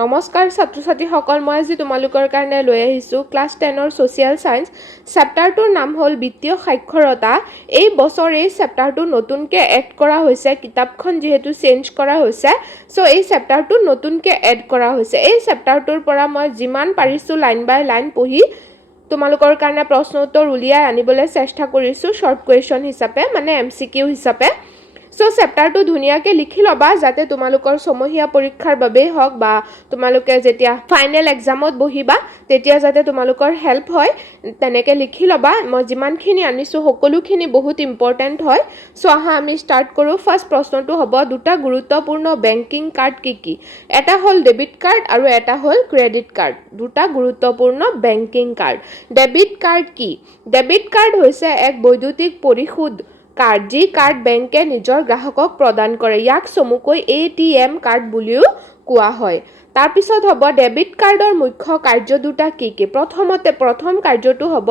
নমস্কাৰ ছাত্ৰ-ছাত্ৰীসকল, মই আজি তোমালোকৰ কাৰণে লৈ আহিছোঁ ক্লাছ 10ৰ ছ'চিয়েল ছায়েন্স চেপ্টাৰটোৰ নাম হ'ল বিত্তীয় সাক্ষৰতা। এই বছৰ এই চেপ্টাৰটো নতুনকৈ এড কৰা হৈছে, কিতাপখন যিহেতু চেঞ্জ কৰা হৈছে, চ' এই চেপ্টাৰটো নতুনকৈ এড কৰা হৈছে। এই চেপ্টাৰটোৰ পৰা মই যিমান পাৰিছোঁ লাইন বাই লাইন পঢ়ি তোমালোকৰ কাৰণে প্ৰশ্ন উত্তৰ উলিয়াই আনিবলৈ চেষ্টা কৰিছোঁ, শ্বৰ্ট কুৱেশ্যন হিচাপে, মানে MCQ হিচাপে। চ' চেপ্টাৰটো ধুনীয়াকৈ লিখি ল'বা, যাতে তোমালোকৰ ছমহীয়া পৰীক্ষাৰ বাবেই হওক বা তোমালোকে যেতিয়া ফাইনেল এক্সামত বহিবা তেতিয়া যাতে তোমালোকৰ হেল্প হয়, তেনেকৈ লিখি ল'বা। মই যিমানখিনি আনিছোঁ সকলোখিনি বহুত ইম্পৰ্টেণ্ট হয়। চ' আহা আমি ষ্টাৰ্ট কৰোঁ। ফাৰ্ষ্ট প্ৰশ্নটো হ'ব, দুটা গুৰুত্বপূৰ্ণ বেংকিং কাৰ্ড কি কি? এটা হ'ল ডেবিট কাৰ্ড আৰু এটা হ'ল ক্ৰেডিট কাৰ্ড। দুটা গুৰুত্বপূৰ্ণ বেংকিং কাৰ্ড। ডেবিট কাৰ্ড কি? ডেবিট কাৰ্ড হৈছে এক বৈদ্যুতিক পৰিশোধ কাৰ্ড, যি কাৰ্ড বেংকে নিজৰ গ্ৰাহকক প্ৰদান কৰে। ইয়াক চমুকৈ ATM কাৰ্ড বুলিও কোৱা হয়। তাৰপিছত হ'ব ডেবিট কাৰ্ডৰ মুখ্য কাৰ্য দুটা কি কি? প্ৰথম কাৰ্যটো হ'ব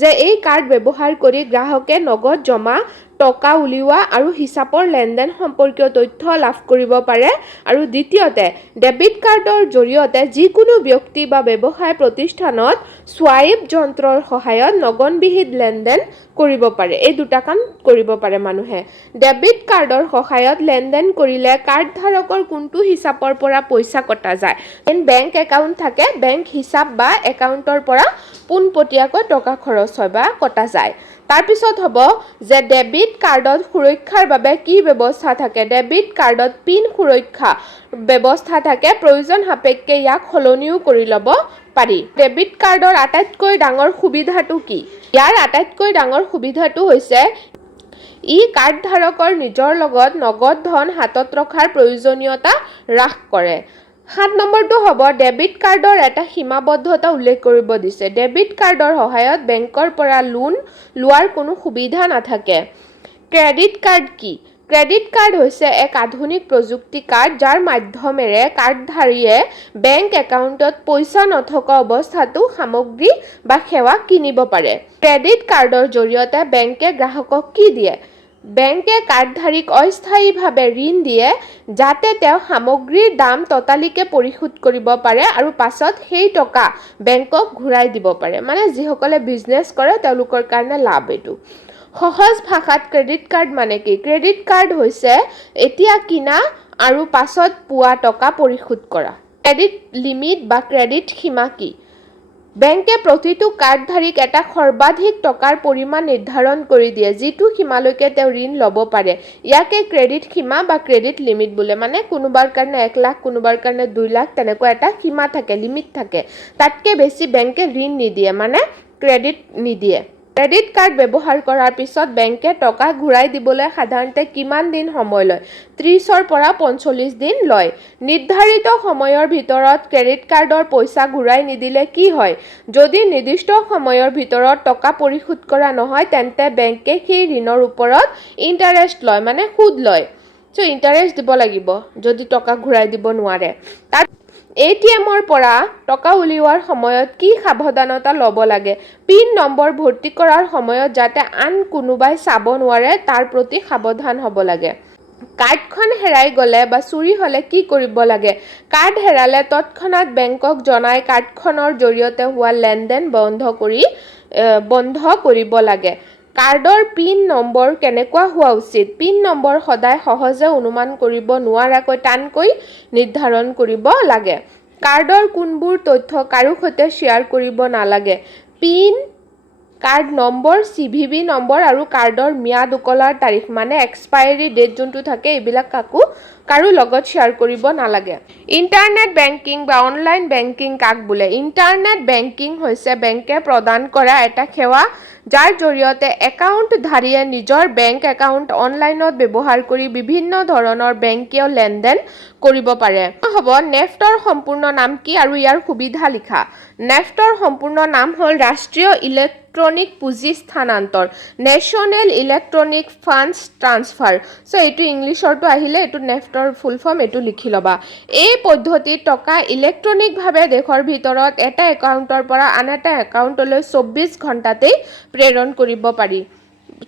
যে এই কাৰ্ড ব্যৱহাৰ কৰি গ্ৰাহকে নগদ জমা, টকা উলিওৱা আৰু হিচাপৰ লেনদেন সম্পৰ্কীয় তথ্য লাভ কৰিব পাৰে। আৰু দ্বিতীয়তে, ডেবিট কাৰ্ডৰ জৰিয়তে যিকোনো ব্যক্তি বা ব্যৱসায় প্ৰতিষ্ঠানত স্ৱাইপ যন্ত্ৰৰ সহায়ত নগদবিহীন লেনদেন কৰিব পাৰে। এই দুটা কাম কৰিব পাৰে মানুহে। ডেবিট কাৰ্ডৰ সহায়ত লেনদেন কৰিলে কাৰ্ড ধাৰকৰ কোনটো হিচাপৰ পৰা পইচা কটা যায়? বেংক একাউণ্ট থাকে, বেংক হিচাপ বা একাউণ্টৰ পৰা পোনপটীয়াকৈ টকা খৰচ হয় বা কটা যায়। তাৰপিছত হ'ব যে ডেবিট কাৰ্ডত সুৰক্ষাৰ বাবে কি ব্যৱস্থা থাকে? ডেবিট কাৰ্ডত পিন সুৰক্ষা ব্যৱস্থা থাকে, প্ৰয়োজন সাপেক্ষে ইয়াক সলনিও কৰি ল'ব পাৰি। ডেবিট কাৰ্ডৰ আটাইতকৈ ডাঙৰ সুবিধাটো কি? ইয়াৰ আটাইতকৈ ডাঙৰ সুবিধাটো হৈছে ই কাৰ্ড ধাৰকৰ নিজৰ লগত নগদ ধন হাতত ৰখাৰ প্ৰয়োজনীয়তা হ্ৰাস কৰে। 7 নম্বৰটো হ'ব ডেবিট কাৰ্ডৰ এটা সীমাবদ্ধতা উল্লেখ কৰিব দিছে। ডেবিট কাৰ্ডৰ সহায়ত বেংকৰ পৰা লোন লোৱাৰ কোনো সুবিধা নাথাকে। ক্ৰেডিট কাৰ্ড কি? ক্ৰেডিট কাৰ্ড হৈছে এক আধুনিক প্ৰযুক্তি কাৰ্ড, যাৰ মাধ্যমেৰে কাৰ্ডধাৰীয়ে বেংক একাউণ্টত পইচা নথকা অৱস্থাতো সামগ্ৰী বা সেৱা কিনিব পাৰে। ক্ৰেডিট কাৰ্ডৰ জৰিয়তে বেংকে গ্ৰাহকক কি দিয়ে? বেংকে কাৰ্ডধাৰীক অস্থায়ীভাৱে ঋণ দিয়ে, যাতে তেওঁ সামগ্ৰীৰ দাম ততালিকে পৰিশোধ কৰিব পাৰে আৰু পাছত সেই টকা বেংকক ঘূৰাই দিব পাৰে। মানে যিসকলে বিজনেছ কৰে তেওঁলোকৰ কাৰণে লাভ এইটো। সহজ ভাষাত ক্ৰেডিট কাৰ্ড মানে কি? ক্ৰেডিট কাৰ্ড হৈছে এতিয়া কিনা আৰু পাছত পোৱা টকা পৰিশোধ কৰা। ক্ৰেডিট লিমিট বা ক্ৰেডিট সীমা কি? বেংকে প্ৰতিটো কাৰ্ডধাৰীক এটা সৰ্বাধিক টকাৰ পৰিমাণ নিৰ্ধাৰণ কৰি দিয়ে, যিটো সীমালৈকে তেওঁ ঋণ ল'ব পাৰে। ইয়াকে ক্ৰেডিট সীমা বা ক্ৰেডিট লিমিট বোলে। মানে কোনোবাৰ কাৰণে 1 লাখ, কোনোবাৰ কাৰণে 2 লাখ, তেনেকুৱা এটা সীমা থাকে, লিমিট থাকে। তাতকৈ বেছি বেংকে ঋণ নিদিয়ে, মানে ক্ৰেডিট নিদিয়ে। ক্ৰেডিট কাৰ্ড ব্যৱহাৰ কৰাৰ পিছত বেংকে টকা ঘূৰাই দিবলৈ সাধাৰণতে কিমান দিন সময় লয়? 30ৰ পৰা 45 দিন লয়। নিৰ্ধাৰিত সময়ৰ ভিতৰত ক্ৰেডিট কাৰ্ডৰ পইচা ঘূৰাই নিদিলে কি হয়? যদি নিৰ্দিষ্ট সময়ৰ ভিতৰত টকা পৰিশোধ কৰা নহয়, তেন্তে বেংকে সেই ঋণৰ ওপৰত ইণ্টাৰেষ্ট লয়, মানে সুদ লয়। চ' ইণ্টাৰেষ্ট দিব লাগিব যদি টকা ঘূৰাই দিব নোৱাৰে। ATMৰ পৰা টকা উলিওৱাৰ সময়ত কি সাৱধানতা ল'ব লাগে? পিন নম্বৰ ভৰ্তি কৰাৰ সময়ত যাতে আন কোনোবাই চাব নোৱাৰে তাৰ প্ৰতি সাৱধান হ'ব লাগে। কাৰ্ডখন হেৰাই গ'লে বা চুৰি হ'লে কি কৰিব লাগে? কাৰ্ড হেৰালে তৎক্ষণাত বেংকক জনাই কাৰ্ডখনৰ জৰিয়তে হোৱা লেনদেন বন্ধ কৰিব লাগে। কাৰ্ডৰ পিন নম্বৰ কেনেকুৱা হোৱা উচিত? পিন নম্বৰ সদায় সহজে অনুমান কৰিব নোৱাৰাকৈ টানকৈ নিৰ্ধাৰণ কৰিব লাগে। কাৰ্ডৰ কোনবোৰ তথ্য কাৰো সৈতে শ্বেয়াৰ কৰিব নালাগে? Pin, card number, CVV number আৰু কাৰ্ডৰ ম্যাদ উকলাৰ তাৰিখ, মানে এক্সপায়াৰী ডেট যোনটো থাকে, এইবিলাক কাৰো লগত শ্বেয়াৰ কৰিব নালাগে। ইণ্টাৰনেট বেংকিং বা অনলাইন বেংকিং কাক বোলে? ইণ্টাৰনেট বেংকিং হৈছে বেংকে প্ৰদান কৰা এটা সেৱা, যাৰ জৰিয়তে একাউণ্টধাৰীয়ে নিজৰ বেংক একাউণ্ট অনলাইনত ব্যৱহাৰ কৰি বিভিন্ন ধৰণৰ বেংকীয় লেনদেন কৰিব পাৰে। হ'ব নেফ্টৰ সম্পূৰ্ণ নাম কি আৰু ইয়াৰ সুবিধা লিখা। নেফ্টৰ সম্পূৰ্ণ নাম হ'ল ৰাষ্ট্ৰীয় ইলেক্ট্ৰনিক পুঁজি স্থানান্তৰ, নেশ্যনেল ইলেক্ট্ৰনিক ফাণ্ডছ ট্ৰান্সফাৰ। চ' এইটো ইংলিছৰটো আহিলে এইটো নেফ্টৰ ফুল ফৰ্ম, এইটো লিখি ল'বা। এই পদ্ধতিত টকা ইলেক্ট্ৰনিকভাৱে দেশৰ ভিতৰত এটা একাউণ্টৰ পৰা আন এটা একাউণ্টলৈ 24 ঘণ্টাতেই প্ৰেৰণ কৰিব পাৰি।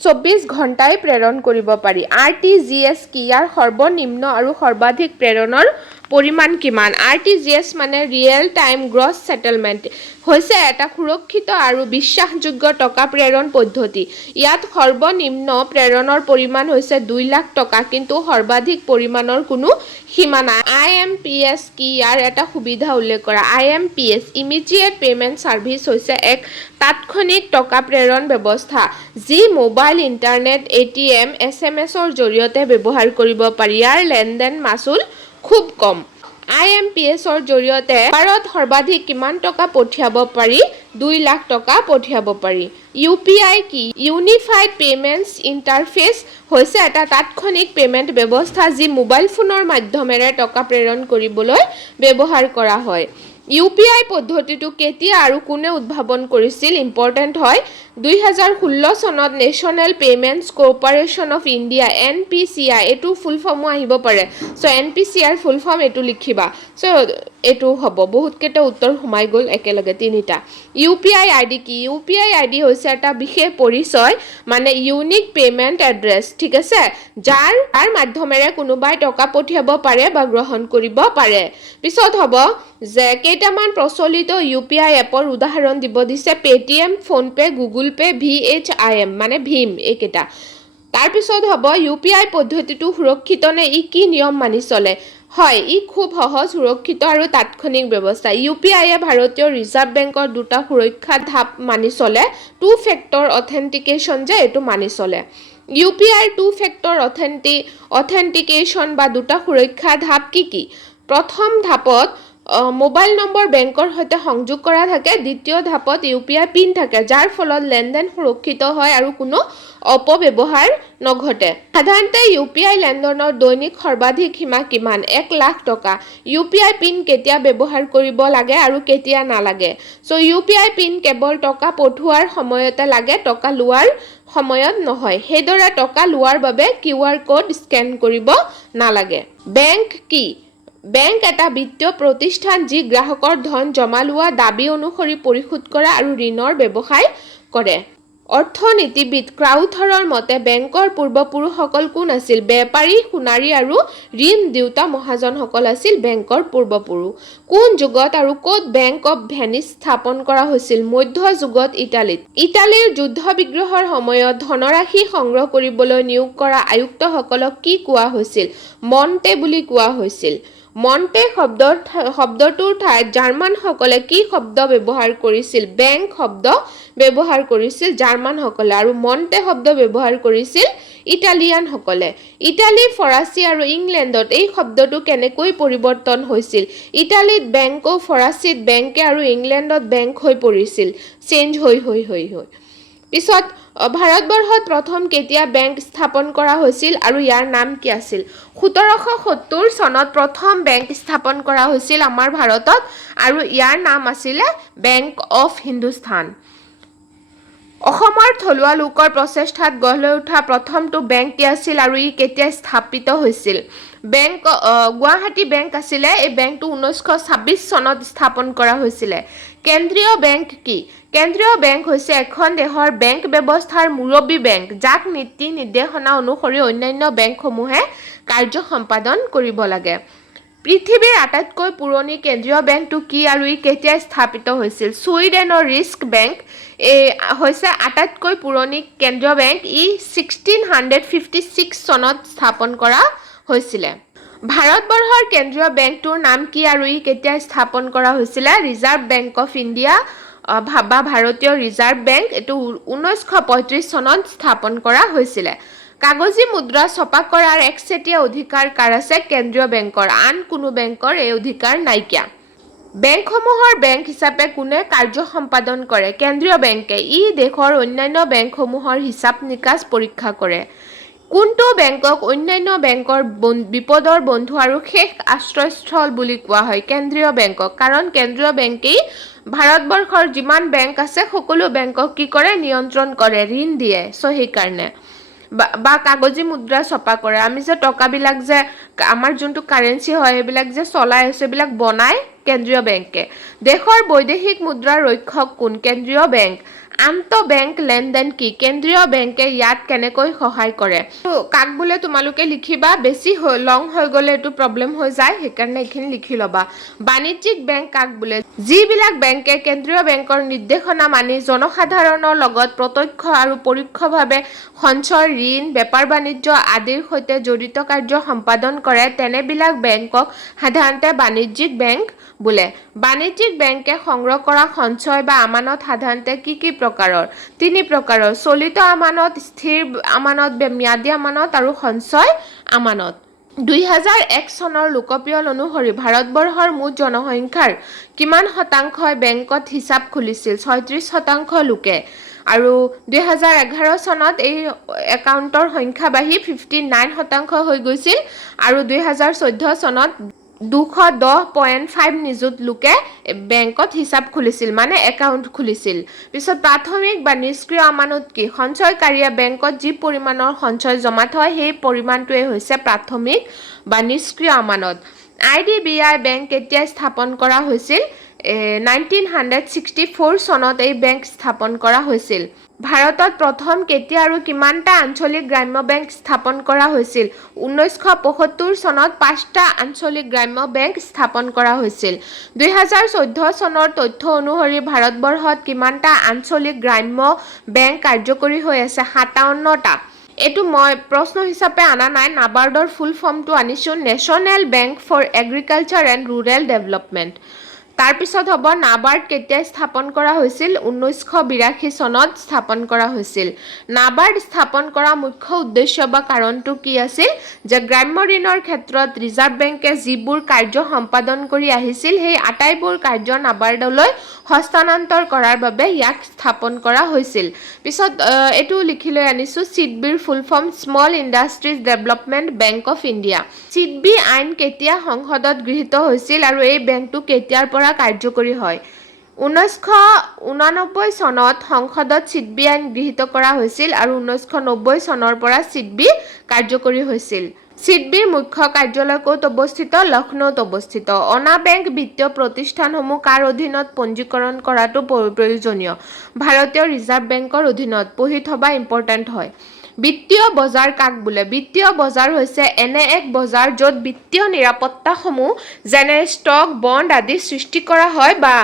24 ঘণ্টাই প্ৰেৰণ কৰিব পাৰি। RTGS কি? ইয়াৰ সৰ্বনিম্ন আৰু সৰ্বাধিক প্ৰেৰণৰ পৰিমাণ কিমান RTGS মানে ৰিয়েল টাইম গ্ৰছ সেটেলমেন্ট হৈছে এটা সুৰক্ষিত আৰু বিশ্বাসযোগ্য টকা প্ৰেৰণ পদ্ধতি ইয়াত সৰ্বনিম্ন প্ৰেৰণৰ পৰিমাণ হৈছে 2 লাখ টকা কিন্তু সৰ্বাধিক পৰিমাণৰ কোনো সীমা নাই IMPS কি ইয়াৰ এটা সুবিধা উল্লেখ কৰা IMPS ইমিডিয়েট পেমেন্ট সাৰ্ভিস হৈছে এক তাৎক্ষণিক টকা প্ৰেৰণ ব্যৱস্থা যি মোবাইল ইন্টাৰনেট ATM SMS ৰ জৰিয়তে ব্যৱহাৰ কৰিব পাৰি ইয়াৰ লেনদেন মাসুল খুব কম IMPS ৰ জৰিয়তে ভাৰত সৰ্বাধিক কিমান টকা পঠিয়াব পাৰি 2 লাখ টকা পঠিয়াব পাৰি UPI কি ইউনিফাইড পেমেন্টছ ইন্টাৰফেস হৈছে এটা তাৎক্ষণিক পেমেন্ট ব্যৱস্থা যি মোবাইল ফোনৰ মাধ্যমেৰে টকা প্ৰেৰণ কৰিবলৈ ব্যৱহাৰ কৰা হয় UPI পদ্ধতিটো কেতিয়া আৰু কোনে উদ্ভাৱন কৰিছিল ইম্পৰ্টেন্ট হয় 2016 চনত national payments corporation of India NPCI এটো ফুল ফৰ্ম আহিব পাৰে সো NPCI ফুল ফৰ্ম এটো লিখিবা সো এটো হ'ব বহুত কেটা উত্তৰ সোমাই গল একেলগে তিনিটা UPI ID কি UPI ID হৈছে এটা বিশেষ পৰিচয় মানে ইউনিক পেমেন্ট এড্ৰেছ ঠিক আছে যাৰ মাধ্যমেৰে কোনোবাই টকা পঠিয়াব পাৰে বা গ্ৰহণ কৰিব পাৰে পিছত হ'ব যে কেইটামান প্ৰচলিত UPI এপৰ উদাহৰণ দিব দিছে Paytm PhonePe Google Pay VHIM মানে ভীম একেটা তাৰ পিছত হ'ব UPI পদ্ধতিটো সুৰক্ষিত নে ই কি নিয়ম মানি চলে হয় ই খুব সহজ সুৰক্ষিত আৰু তাৎক্ষণিক ব্যৱস্থা UPI এ ভাৰতীয় ৰিজাৰ্ভ বেংকৰ দুটা সুৰক্ষা ধাপ মানি চলে টু ফেক্টৰ অথেন্টিকেশন যে এটো মানি চলে UPI টু ফেক্টৰ অথেন্টিকেশন বা দুটা সুৰক্ষা ধাপ কি প্ৰথম ধাপত মোবাইল নম্বৰ বেংকৰ সৈতে সংযোগ কৰা থাকে দ্বিতীয় ধাপত UPI পিন থাকে যাৰ ফলত লেনদেন সুৰক্ষিত হয় আৰু কোনো অপব্যৱহাৰ নঘটে সাধাৰণতে UPI লেনদেনৰ দৈনিক সৰ্বাধিক সীমা কিমান 1 লাখ টকা UPI পিন কেতিয়া ব্যৱহাৰ কৰিব লাগে আৰু কেতিয়া নালাগে সো UPI পিন কেৱল টকা পঠোৱাৰ সময়তে লাগে টকা লোৱাৰ সময়ত নহয় হেদৰে টকা লোৱাৰ বাবে QR কোড স্ক্যান কৰিব নালাগে বেংক কি বেংক এটা বিত্তীয় প্ৰতিষ্ঠান যি গ্ৰাহকৰ ধন জমা লোৱা দাবী অনুসৰি পৰিশোধ কৰা আৰু ঋণৰ ব্যৱসায় কৰে অৰ্থনীতিবিদ ক্ৰাউথৰৰ মতে বেংকৰ পূৰ্বপুৰুষসকল কোন আছিল বেপাৰী সোণাৰী আৰু ঋণ দিউতা মহাজনসকল আছিল বেংকৰ পূৰ্বপুৰুষ কোন যুগত আৰু ক'ত বেংক অফ ভেনিস স্থাপন কৰা হৈছিল মধ্য যুগত ইটালীৰ যুদ্ধ বিগ্ৰহৰ সময়ত ধনৰাশি সংগ্ৰহ কৰিবলৈ নিয়োগ কৰা আয়ুক্তসকলক কি কোৱা হৈছিল মন্টে বুলি কোৱা হৈছিল মন্টে শব্দটোৰ ঠাইত জাৰ্মান সকলে কি শব্দ ব্যৱহাৰ কৰিছিল বেংক শব্দ ব্যৱহাৰ কৰিছিল জাৰ্মান সকলে আৰু মন্টে শব্দ ব্যৱহাৰ কৰিছিল ইটালিয়ান সকলে ইটালী ফৰাসী আৰু ইংলেণ্ডত এই শব্দটো কেনেকৈ পৰিৱৰ্তন হৈছিল ইটালীত বেংক ফৰাসীত বেংকে আৰু ইংলেণ্ডত বেংক হৈ পৰিছিল চেঞ্জ হৈ পিছত ভাৰতবৰ্ষত প্ৰথম কেতিয়া বেংক স্থাপন কৰা হৈছিল আৰু ইয়াৰ নাম কি আছিল 1770 চনত প্ৰথম বেংক স্থাপন কৰা হৈছিল আমাৰ ভাৰতত আৰু ইয়াৰ নাম আছিল বেংক অফ হিন্দুস্তান অসমৰ থলুৱা লোকৰ প্ৰচেষ্টাত গঢ় লৈ উঠা প্ৰথমটো বেংক কি আছিল আৰু ই কেতিয়া স্থাপিত হৈছিল বেংক গুৱাহাটী বেংক আছিল এই বেংকটো 1926 চনত স্থাপন কৰা হৈছিল কেন্দ্ৰীয় বেংক কি কেন্দ্ৰীয় বেংক হৈছে এখন দেশৰ বেংক ব্যৱস্থাৰ মুৰব্বী বেংক যাক নীতি নিৰ্দেশনা অনুসৰি অন্যান্য বেংকসমূহে কাৰ্য সম্পাদন কৰিব লাগে পৃথিৱীৰ আটাইতকৈ পুৰণি কেন্দ্ৰীয় বেংকটো কি আৰু ই কেতিয়া স্থাপিত হৈছিল ছুইডেনৰ ৰিস্ক বেংক হৈছে আটাইতকৈ পুৰণি কেন্দ্ৰীয় বেংক ই 1656 চনত স্থাপন কৰা হৈছিল ভাৰতবৰ্ষৰ কেন্দ্ৰীয় বেংকটোৰ নাম কি আৰু ই কেতিয়া স্থাপন কৰা হৈছিল ৰিজাৰ্ভ বেংক অফ ইণ্ডিয়া বা ভাৰতীয় ৰিজাৰ্ভ বেংক এটো 1935 চনত স্থাপন কৰা হৈছিল কাগজী মুদ্ৰা ছপা কৰাৰ একচেটিয়া অধিকাৰ কাৰ আছে কেন্দ্ৰীয় বেংকৰ আন কোনো বেংকৰ এই অধিকাৰ নাইকিয়া বেংকসমূহৰ বেংক হিচাপে কোনে কাৰ্য সম্পাদন কৰে কেন্দ্ৰীয় বেংকে ই দেশৰ অন্যান্য বেংকসমূহৰ হিচাপ নিকাচ পৰীক্ষা কৰে কোনটো বেংকক অন্যান্য বেংকৰ বিপদৰ বন্ধু আৰু শেষ আশ্ৰয়স্থল বুলি কোৱা হয় কেন্দ্ৰীয় বেংকক কাৰণ কেন্দ্ৰীয় বেংকেই ভাৰতবৰ্ষৰ যিমান বেংক আছে সকলো বেংকক কি কৰে নিয়ন্ত্ৰণ কৰে ঋণ দিয়ে সো সেই কাৰণে বা কাগজী মুদ্ৰা ছপা কৰে আমি যে টকা বিলাক যে আমাৰ যোনটো কাৰেন্সি হয় এবিলাক যে চলাই আছে এবিলাক বনাই কেন্দ্ৰীয় বেংকে দেশৰ বৈদেশিক মুদ্ৰাৰ ৰক্ষক কোন কেন্দ্ৰীয় বেংক আন্তঃবেংক লেনদেন কি কেন্দ্ৰীয় বেংকে ইয়াত কেনেকৈ সহায় কৰে কাক বোলে তোমালোকে লিখিবা বেছি লং হৈ গলে এটো প্ৰবলেম হৈ যায় সেইকাৰণে এইখিনি লিখি লবা বাণিজ্যিক বেংক কাক বোলে যিবিলাক বেংকে কেন্দ্ৰীয় বেংকৰ নিৰ্দেশনা মানি জনসাধাৰণৰ লগত প্ৰত্যক্ষ আৰু পৰোক্ষভাৱে সঞ্চয় ঋণ বেপাৰ বাণিজ্য আদিৰ সৈতে জড়িত কাৰ্য সম্পাদন কৰে তেনেবিলাক বেংকক সাধাৰণতে বাণিজ্যিক বেংক বোলে বাণিজ্যিক বেংকে সংগ্ৰহ কৰা সঞ্চয় বা আমানত সাধাৰণতে কি প্ৰকাৰৰ তিনি প্ৰকাৰৰ চলিত আমানত স্থিৰ আমানত ম্যাদী আমানত আৰু সঞ্চয় আমানত 2001 চনৰ লোকপিয়ল অনুসৰি ভাৰতবৰ্ষৰ মুঠ জনসংখ্যাৰ কিমান শতাংশই বেংকত হিচাপ খুলিছিল 36% লোকে আৰু 2011 চনত এই একাউণ্টৰ সংখ্যা বাঢ়ি 59% হৈ গৈছিল আৰু 2014 চনত 210.5 নিযুত লোকে বেংকত হিচাপ খুলিছিল মানে একাউণ্ট খুলিছিল পিছত প্ৰাথমিক বা নিষ্ক্ৰিয় আমানত কি সঞ্চয়কাৰীয়ে বেংকত যি পৰিমাণৰ সঞ্চয় জমা থয় সেই পৰিমাণটোৱে হৈছে প্ৰাথমিক বা নিষ্ক্ৰিয় আমানত IDBI বেংক কেতিয়া স্থাপন কৰা হৈছিল 1964 চনত এই বেংক স্থাপন কৰা হৈছিল ভাৰতত প্ৰথম কেতিয়া আৰু কিমানটা আঞ্চলিক গ্ৰাম্য বেংক স্থাপন কৰা হৈছিল 1975 চনত 5টা আঞ্চলিক গ্ৰাম্য বেংক স্থাপন কৰা হৈছিল 2014 চনৰ তথ্য অনুসৰি ভাৰতবৰ্ষত কিমানটা আঞ্চলিক গ্ৰাম্য বেংক কাৰ্যকৰী হৈ আছে 57টা এটো মই প্ৰশ্ন হিচাপে আনা নাই নাবাৰ্ডৰ ফুল ফৰ্মটো আনিছো national bank for agriculture and rural development তাৰ পিছত হ'ব নাবাৰ্ড কেতিয়া স্থাপন কৰা হৈছিল 1982 চনত স্থাপন কৰা হৈছিল নাবাৰ্ড স্থাপন কৰা মুখ্য উদ্দেশ্য বা কাৰণটো কি আছিল যে গ্ৰাম্য ঋণৰ ক্ষেত্ৰত ৰিজাৰ্ভ বেংকে যিবোৰ কাৰ্য সম্পাদন কৰি আহিছিল সেই আটাইবোৰ কাৰ্য নাবাৰ্ডলৈ হস্তান্তৰ কৰাৰ বাবে ইয়াক স্থাপন কৰা হৈছিল পিছত এটো লিখি লৈ আনিছো সিডবিৰ full form small industries development bank of India SIDBI আইন কেতিয়া সংসদত গৃহীত হৈছিল আৰু এই বেংকটো কেতিয়াৰ পৰা কাৰ্যকৰী হয় 1989 চনত সংসদত সিডবি আইন গৃহীত কৰা হৈছিল আৰু 1990 চনৰ পৰা সিডবি কাৰ্যকৰী হৈছিল সিডবিৰ মুখ্য কাৰ্যালয় ক'ত অৱস্থিত লক্ষ্ণৌত অৱস্থিত অনা বেংক বিত্তীয় প্ৰতিষ্ঠানসমূহ কাৰ অধীনত পঞ্জীকৰণ কৰাটো প্ৰয়োজনীয় ভাৰতীয় ৰিজাৰ্ভ বেংকৰ অধীনত পঢ়ি থবা ইম্পৰ্টেন্ট হয় বিত্তীয় বজাৰ কাক বোলে বিত্তীয় বজাৰ হৈছে এনে এক বজাৰ য'ত বিত্তীয় নিৰাপত্তাসমূহ যেনে ষ্টক বণ্ড আদি সৃষ্টি কৰা হয় বা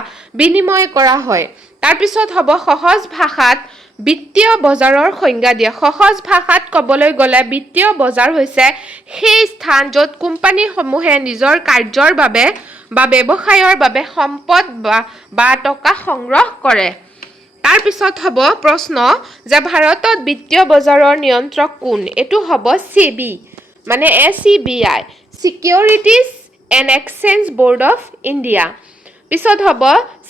বিনিময় কৰা হয় তাৰ পিছত হ'ব সহজ ভাষাত বিত্তীয় বজাৰৰ সংজ্ঞা দিয়া সহজ ভাষাত ক'বলৈ গ'লে বিত্তীয় বজাৰ হৈছে সেই স্থান য'ত কোম্পানীসমূহে নিজৰ কাৰ্যৰ বাবে বা ব্যৱসায়ৰ বাবে সম্পদ বা টকা সংগ্ৰহ কৰে তাৰ পিছত হ'ব প্ৰশ্ন যে ভাৰতত বিত্তীয় বজাৰৰ নিয়ন্ত্ৰক কোন এটো হ'ব সেবি মানে SEBI Securities and Exchange Board of India পিছত হ'ব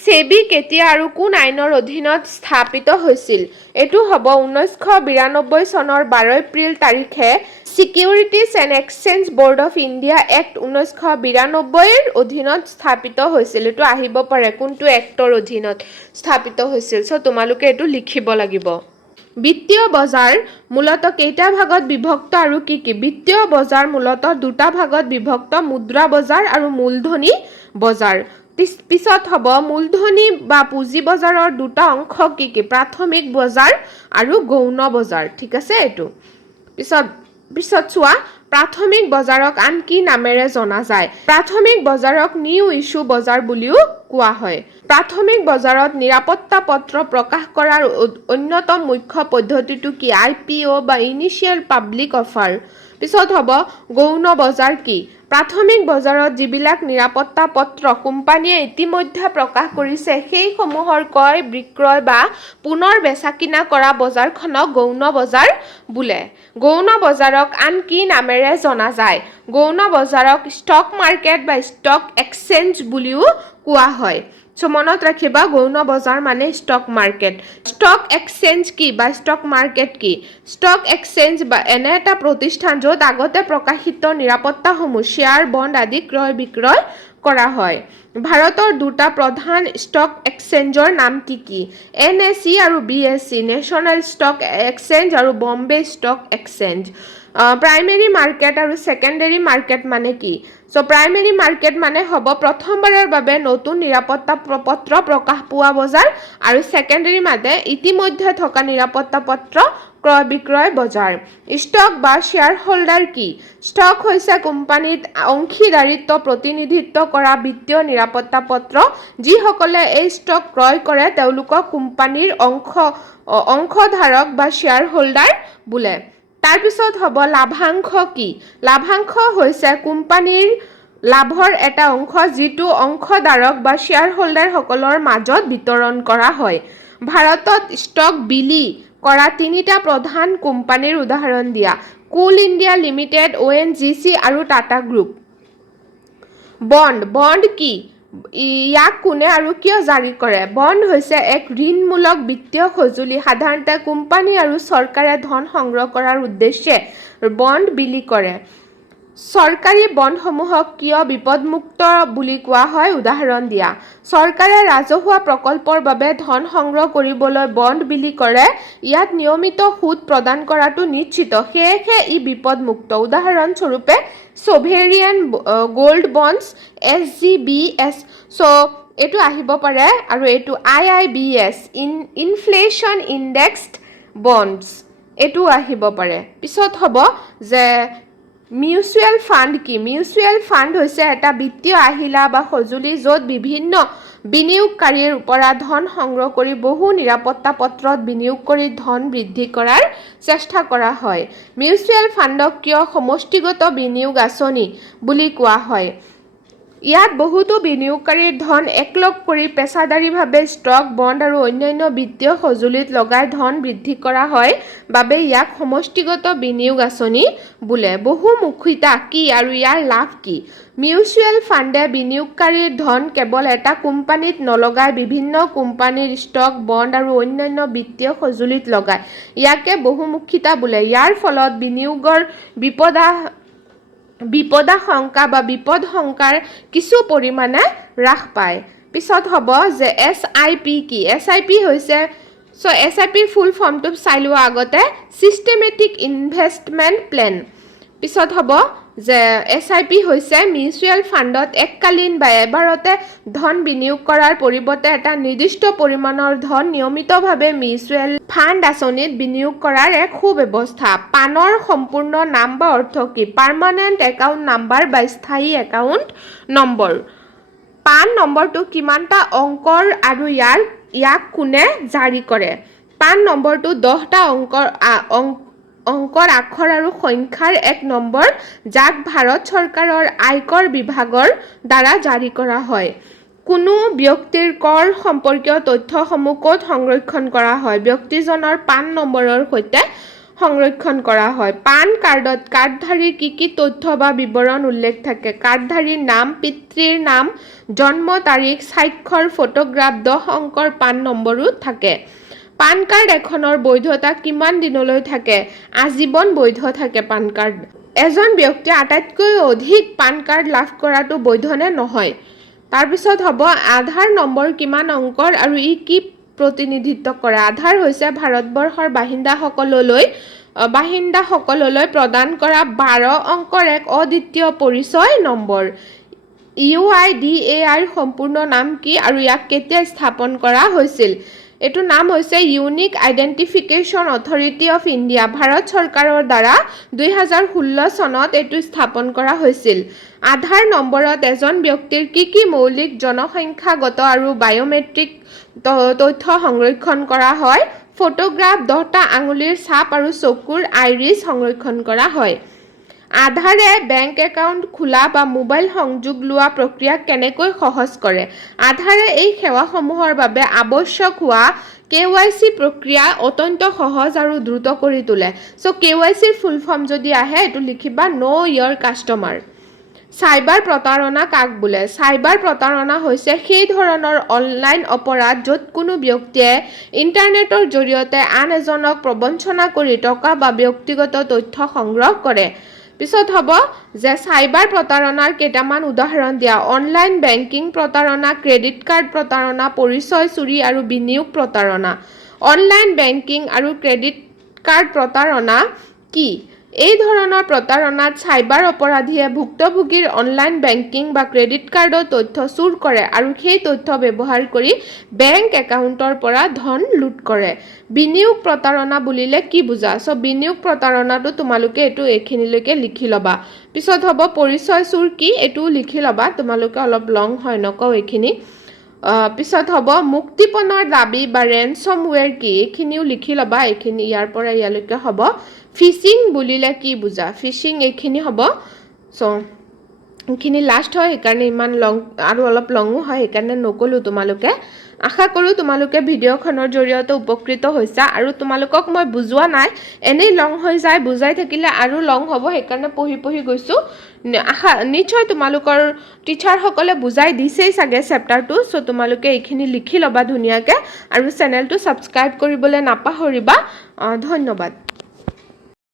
সেবি কেতিয়া আৰু কোন আইনৰ অধীনত স্থাপিত হৈছিল এটো হ'ব 1992 চনৰ 12 এপ্ৰিল তাৰিখে Securities and Exchange Board of India Act 1992 ৰ অধীনত স্থাপিত হৈছিল এটো আহিব পাৰে কোনটো এক্টৰ অধীনত স্থাপিত হৈছিল সো তোমালোকে এটো লিখিব লাগিব বিত্তীয় বজাৰ মূলত কেইটা ভাগত বিভক্ত আৰু কি বিত্তীয় বজাৰ মূলত দুটা ভাগত বিভক্ত মুদ্ৰা বজাৰ আৰু মূলধনী বজাৰ পিছত হ'ব মূলধনী বা পুঁজি বজাৰৰ দুটা অংশ কি প্ৰাথমিক বজাৰ আৰু গৌণ বজাৰ ঠিক আছে এটো পিছত চোৱা প্ৰাথমিক বজাৰক আন কি নামেৰে জনা যায় প্ৰাথমিক বজাৰক নিউ ইস্যু বজাৰ বুলিও কোৱা হয় প্ৰাথমিক বজাৰত নিৰাপত্তা পত্ৰ প্ৰকাশ কৰাৰ অন্যতম মুখ্য পদ্ধতিটো কি IPO বা ইনিশিয়েল পাব্লিক অফাৰ পিছত হ'ব গৌণ বজাৰ কি প্ৰাথমিক বজাৰত যিবিলাক নিৰাপত্তা পত্ৰ কোম্পানীয়ে ইতিমধ্যে প্ৰকাশ কৰিছে সেই সমূহৰ ক্ৰয় বিক্ৰয় বা পুনৰ বেচাকিনা কৰা বজাৰখনক গৌণ বজাৰ বোলে গৌণ বজাৰক আন কি নামেৰে জনা যায় গৌণ বজাৰক ষ্টক মাৰ্কেট বা ষ্টক এক্সচেঞ্জ বুলিও কোৱা হয় সো মনত ৰাখিবা গৌণ বজাৰ মানে ষ্টক মাৰ্কেট ষ্টক এক্সচেঞ্জ কি বা ষ্টক মাৰ্কেট কি ষ্টক এক্সচেঞ্জ বা এনে এটা প্ৰতিষ্ঠান য'ত আগতে প্ৰকাশিত নিৰাপত্তাসমূহ শেয়াৰ বণ্ড আদি ক্ৰয় বিক্ৰয় কৰা হয় ভাৰতৰ দুটা প্ৰধান ষ্টক এক্সচেঞ্জৰ নাম কি NSE আৰু BSE নেশ্যনেল ষ্টক এক্সচেঞ্জ আৰু Bombay stock exchange primary market আৰু সেকেন্ডাৰী মাৰ্কেট মানে কি সো প্ৰাইমেৰী মাৰ্কেট মানে হ'ব প্ৰথমবাৰৰ বাবে নতুন নিৰাপত্তা পত্ৰ প্ৰকাশ পোৱা বজাৰ আৰু সেকেন্ডাৰী মানে ইতিমধ্যে থকা নিৰাপত্তা পত্ৰ ক্ৰয় বিক্ৰয় বজাৰ ষ্টক বা শ্বেয়াৰ হোল্ডাৰ কি ষ্টক হৈছে কোম্পানীত অংশীদাৰিত্ব প্ৰতিনিধিত্ব কৰা বিত্তীয় নিৰাপত্তা পত্ৰ যিসকলে এই ষ্টক ক্ৰয় কৰে তেওঁলোকক কোম্পানীৰ অংশধাৰক বা শ্বেয়াৰ হোল্ডাৰ বোলে তাৰ পিছত হ'ব লাভাংশ কি লাভাংশ হৈছে কোম্পানীৰ লাভৰ এটা অংশ যিটো অংশধাৰক বা শ্বেয়াৰ হোল্ডাৰ সকলৰ মাজত বিতৰণ কৰা হয় ভাৰতত ষ্টক বিলি কৰা তিনিটা প্ৰধান কোম্পানীৰ উদাহৰণ দিয়া কোল ইণ্ডিয়া লিমিটেড ONGC আৰু টাটা গ্ৰুপ বণ্ড কি ইয়াক কোনে আৰু কিয় জাৰি কৰে বণ্ড হৈছে এক ঋণমূলক বিত্তীয় সঁজুলি সাধাৰণতে কোম্পানী আৰু চৰকাৰে ধন সংগ্ৰহ কৰাৰ উদ্দেশ্যে বণ্ড বিলি কৰে চৰকাৰী বণ্ডসমূহক কিয় বিপদমুক্ত বুলি কোৱা হয় উদাহৰণ দিয়া চৰকাৰে ৰাজহুৱা প্ৰকল্পৰ বাবে ধন সংগ্ৰহ কৰিবলৈ বণ্ড বিলি কৰে ইয়াত নিয়মিত সুদ প্ৰদান কৰাটো নিশ্চিত সেয়েহে ই বিপদমুক্ত উদাহৰণ স্বৰূপে সোভেৰিয়ান গোল্ড বণ্ডছ SGBS সো এটো আহিব পাৰে আৰু এটো IIBS ইনফ্লেশ্যন ইনডেক্সড বণ্ডছ এটো আহিব পাৰে পিছত হ'ব যে মিউচুৱেল ফাণ্ড কি মিউচুৱেল ফাণ্ড হৈছে এটা বিত্তীয় আহিলা বা সঁজুলি য'ত বিভিন্ন বিনিয়োগকাৰীৰ পৰা ধন সংগ্ৰহ কৰি বহু নিৰাপত্তা পত্ৰত বিনিয়োগ কৰি ধন বৃদ্ধি কৰাৰ চেষ্টা কৰা হয় মিউচুৱেল ফাণ্ডক কিয় সমষ্টিগত বিনিয়োগ আঁচনি বুলি কোৱা হয় ইয়াত বহুতো বিনিয়োগকাৰীৰ ধন একলগ কৰি পেছাদাৰীভাৱে ষ্টক বণ্ড আৰু অন্যান্য বিত্তীয় সঁজুলিত লগাই ধন বৃদ্ধি কৰা হয় বাবে ইয়াক সমষ্টিগত বিনিয়োগ আঁচনি বোলে বহুমুখিতা কি আৰু ইয়াৰ লাভ কি মিউচুৱেল ফাণ্ডে বিনিয়োগকাৰীৰ ধন কেৱল এটা কোম্পানীত নলগাই বিভিন্ন কোম্পানীৰ ষ্টক বণ্ড আৰু অন্যান্য বিত্তীয় সঁজুলিত লগায় ইয়াকে বহুমুখিতা বোলে ইয়াৰ ফলত বিনিয়োগৰ বিপদাশংকা বা বিপদশংকাৰ কিছু পৰিমাণে হ্ৰাস পায় পিছত হ'ব যে SIP কি SIP হৈছে সো SIPৰ ফুল ফৰ্মটো চাই লোৱা আগতে সিস্টেমেটিক ইনভেষ্টমেণ্ট প্লেন পিছত হ'ব যে SIP হৈছে মিউচুৱেল ফাণ্ডত এককালীন বা এবাৰতে ধন বিনিয়োগ কৰাৰ পৰিৱৰ্তে এটা নিৰ্দিষ্ট পৰিমাণৰ ধন নিয়মিতভাৱে মিউচুৱেল ফাণ্ড আঁচনিত বিনিয়োগ কৰাৰ এক সুব্যৱস্থা পানৰ সম্পূৰ্ণ নাম বা অৰ্থ কি পাৰ্মানেণ্ট একাউণ্ট নাম্বাৰ বা স্থায়ী একাউণ্ট নম্বৰ পান নম্বৰটো কিমানটা অংকৰ আৰু ইয়াক কোনে জাৰি কৰে পান নম্বৰটো 10টা অংকৰ আখৰ আৰু সংখ্যাৰ এক নম্বৰ যাক ভাৰত চৰকাৰৰ আয়কৰ বিভাগৰ দ্বাৰা জাৰি কৰা হয় কোনো ব্যক্তিৰ কৰ সম্পৰ্কীয় তথ্যসমূহ ক'ত সংৰক্ষণ কৰা হয় ব্যক্তিজনৰ পান নম্বৰৰ সৈতে সংৰক্ষণ কৰা হয় পান কাৰ্ডত কাৰ্ডধাৰীৰ কি তথ্য বা বিৱৰণ উল্লেখ থাকে কাৰ্ডধাৰীৰ নাম পিতৃৰ নাম জন্ম তাৰিখ স্বাক্ষৰ ফটোগ্ৰাফ 10 অংকৰ পান নম্বৰো থাকে পান কাৰ্ড এখনৰ বৈধতা কিমান দিনলৈ থাকে আজীৱন বৈধ থাকে পান কাৰ্ড এজন ব্যক্তিয়ে আটাইতকৈ অধিক পান কাৰ্ড লাভ কৰাটো বৈধ নে নহয় তাৰ পিছত হ'ব আধাৰ নম্বৰ কিমান অংকৰ আৰু ই কি প্ৰতিনিধিত্ব কৰে আধাৰ হৈছে ভাৰতবৰ্ষৰ বাসিন্দাসকললৈ প্ৰদান কৰা 12 অংকৰ এক অদ্বিতীয় পৰিচয় নম্বৰ UIDAIৰ সম্পূৰ্ণ নাম কি আৰু ইয়াক কেতিয়া স্থাপন কৰা হৈছিল এটো নাম হৈছে unique identification authority of India Bharat চৰকাৰৰ দ্বাৰা 2016 চনত এটো স্থাপন কৰা হৈছিল আধাৰ নম্বৰত এজন ব্যক্তিৰ কি মৌলিক জনসংখ্যাগত আৰু বায়োমেট্ৰিক তথ্য সংৰক্ষণ কৰা হয় ফটোগ্ৰাফ 10টা আঙুলিৰ ছাপ আৰু চকুৰ আইৰিছ সংৰক্ষণ কৰা হয় আধাৰে বেংক একাউণ্ট খোলা বা মোবাইল সংযোগ লোৱা প্ৰক্ৰিয়া কেনেকৈ সহজ কৰে আধাৰে এই সেৱাসমূহৰ বাবে আৱশ্যক হোৱা KYC প্ৰক্ৰিয়া অত্যন্ত সহজ আৰু দ্ৰুত কৰি তোলে সো KYC ফুল ফৰ্ম যদি আহে এটো লিখিবা নো ইয়ৰ কাস্টমাৰ সাইবাৰ প্ৰতাৰণা কাক বোলে সাইবাৰ প্ৰতাৰণা হৈছে সেই ধৰণৰ অনলাইন অপৰাধ য'ত কোনো ব্যক্তিয়ে ইন্টাৰনেটৰ জৰিয়তে আন এজনক প্ৰবঞ্চনা কৰি টকা বা ব্যক্তিগত তথ্য সংগ্ৰহ কৰে পিছত হ'ব যে সাইবাৰ প্ৰতাৰণাৰ কেইটামান উদাহৰণ দিয়া অনলাইন বেংকিং প্ৰতাৰণা ক্ৰেডিট কাৰ্ড প্ৰতাৰণা পৰিচয় চুৰি আৰু বিনিয়োগ প্ৰতাৰণা অনলাইন বেংকিং আৰু ক্ৰেডিট কাৰ্ড প্ৰতাৰণা কি এই ধৰণৰ প্ৰতাৰণাত চাইবাৰ অপৰাধীয়ে ভুক্তভোগীৰ অনলাইন বেংকিং বা ক্ৰেডিট কাৰ্ডৰ তথ্য চুৰ কৰে আৰু সেই তথ্য ব্যৱহাৰ কৰি বেংক একাউণ্টৰ পৰা ধন লুট কৰে। বিনিয়োগ প্ৰতাৰণা বুলিলে কি বুজা? চ' বিনিয়োগ প্ৰতাৰণাটো তোমালোকে এইটো এইখিনিলৈকে লিখি ল'বা। পিছত হ'ব পৰিচয় চুৰ কি, এইটোও লিখি ল'বা, তোমালোকে অলপ লং হয় নকওঁ এইখিনি। পিছত হ'ব মুক্তিপণৰ দাবী বা ৰেনচমৱেৰ কি, এইখিনিও লিখি ল'বা, এইখিনি ইয়াৰ পৰা ইয়ালৈকে হ'ব। ফিচিং বুলিলে কি বুজা? ফিচিং এইখিনি হ'ব। চ' এইখিনি লাষ্ট হয়, সেইকাৰণে ইমান লং আৰু অলপ লঙো হয়, সেইকাৰণে নক'লোঁ তোমালোকে। আশা কৰোঁ তোমালোকে ভিডিঅ'খনৰ জৰিয়তে উপকৃত হৈছা আৰু তোমালোকক মই বুজোৱা নাই, এনেই লং হৈ যায়, বুজাই থাকিলে আৰু লং হ'ব, সেইকাৰণে পঢ়ি গৈছোঁ। নিশ্চয় তোমালোকৰ টিচাৰসকলে বুজাই দিছেই চাগে চেপ্টাৰটো। চ' তোমালোকে এইখিনি লিখি ল'বা ধুনীয়াকৈ আৰু চেনেলটো ছাবস্ক্ৰাইব কৰিবলৈ নাপাহৰিবা। ধন্যবাদ।